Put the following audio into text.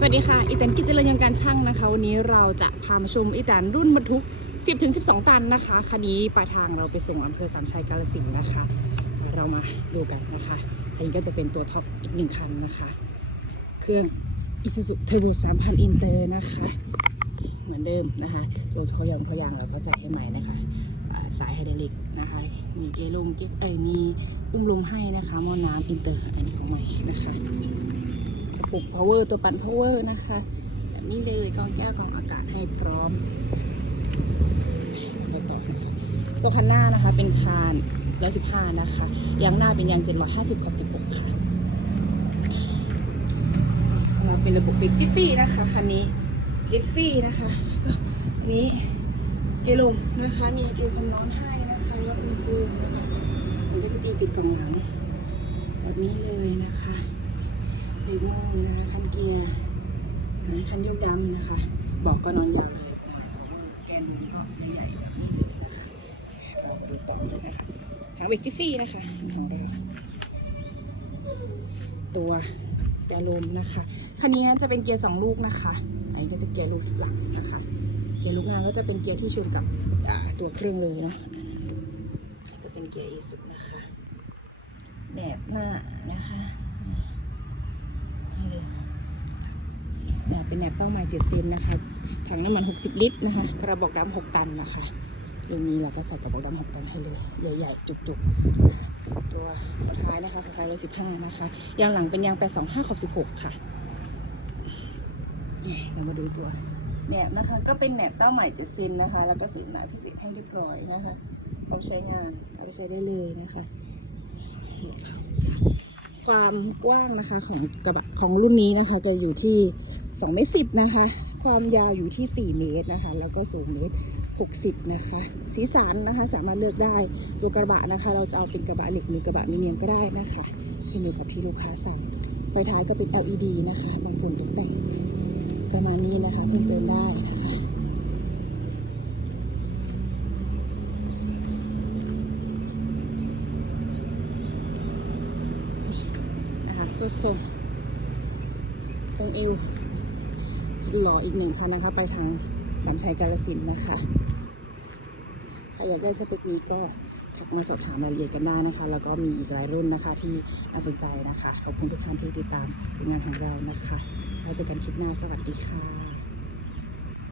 สวัสดีค่ะ อีแตนกิจเจริญยังการช่างนะคะ วันนี้เราจะพามาชมอีแตนรุ่นบรรทุก 10ถึง12 ตันนะคะ คันนี้ปลายทางเราไปส่งอำเภอสามชัยกาลสินนะคะ เรามาดูกันนะคะ อันนี้ก็จะเป็นตัวท็อปอีกหนึ่งคันนะคะ เครื่อง Isuzu Turbo 3,000อินเตอร์นะคะ เหมือนเดิมนะคะตัวทอยางทอยางเราก็จัดให้ใหม่นะคะ สายไฮดรอลิกนะคะ มีเกลมเกฟเอ้ยมีอุ้มลมให้นะคะมอน้ำอินเตอร์ อันนี้ของใหม่นะคะ กระปุก power ตัวปั่น power นะคะ แบบนี้เลยกองแก้วกองอากาศให้พร้อมไปต่อตัวคันหน้านะคะเป็นคาน115 นะคะ ยางหน้าเป็นยาง 750กับ16 ค่ะมาเป็นระบบเบรกจิฟฟี่นะคะคันนี้จิฟฟี่นะคะอันนี้เกลมนะคะ มีเกลความร้อนให้นะคะวัดอุณหภูมินะคะมันจะตีปิดกำลังแบบนี้เลยนะคะ เบรกมือนะคะคันเกียร์คันยกดำนะคะ บอกก็นอนยาวเลยแกนก็ใหญ่ๆแบบนี้เลยนะคะออกดูต่อเลยนะคะทางเบรกจิฟฟี่นะคะของเราตัวเกียร์ลมนะคะคันนี้จะเป็นเกียร์สองลูกนะคะอันนี้ก็จะเกียร์ลูกหลังนะคะ เกียร์ลูกหน้าก็จะเป็นเกียร์ที่ชนกับตัวเครื่องเลยเนาะก็เป็นเกียร์อีสุนะคะแหนบหน้านะคะ เป็นแหนบเป้าหมายเจ็ดเซนนะคะ ถังน้ำมัน 60 ลิตรนะคะ กระบอกดำ6ตันนะคะตรงนี้เราก็ใส่กระบอกดำ6ตันให้เลย ใหญ่ๆ จุกๆ ตัวท้ายนะคะท้าย115 นะคะ ยางหลังเป็นยาง 825 ขอบ 16 ค่ะเรามาดูตัวแหนบนะคะ ก็เป็นแหนบเต้าใหม่เจ็ดเซนนะคะ แล้วก็สีหนาพิเศษให้เรียบร้อยนะคะพร้อมใช้งานเอาไปใช้ได้เลยนะคะ ความกว้างนะคะของกระบะของรุ่นนี้นะคะ จะอยู่ที่2เมตรสินะคะ ความยาวอยู่ที่ 4 เมตรนะคะ แล้วก็สูงเมตร60 นะคะ สีสันนะคะ สามารถเลือกได้ตัวกระบะนะคะ เราจะเอาเป็นกระบะเหล็กหรือกระบะมีเนียมก็ได้นะคะขึ้นอยู่กับที่ลูกค้าสั่งไฟท้ายก็เป็น LED นะคะบางฝุ่นตกแต่งประมาณนี้นะคะเพิ่มเติมได้นะคะ นะคะ สุดทรงตรงเอวสุดหล่ออีกหนึ่งคันนะคะ ไปทางสามชัยกาลสินนะคะใครอยากได้สเปคนี้ก็ทักมาสอบถามรายละเอียดกันได้นะคะ แล้วก็มีอีกหลายรุ่นนะคะที่น่าสนใจนะคะ ขอบคุณทุกท่านที่ติดตามผลงานของเรานะคะ เราเจอกันคลิปหน้าสวัสดีค่ะ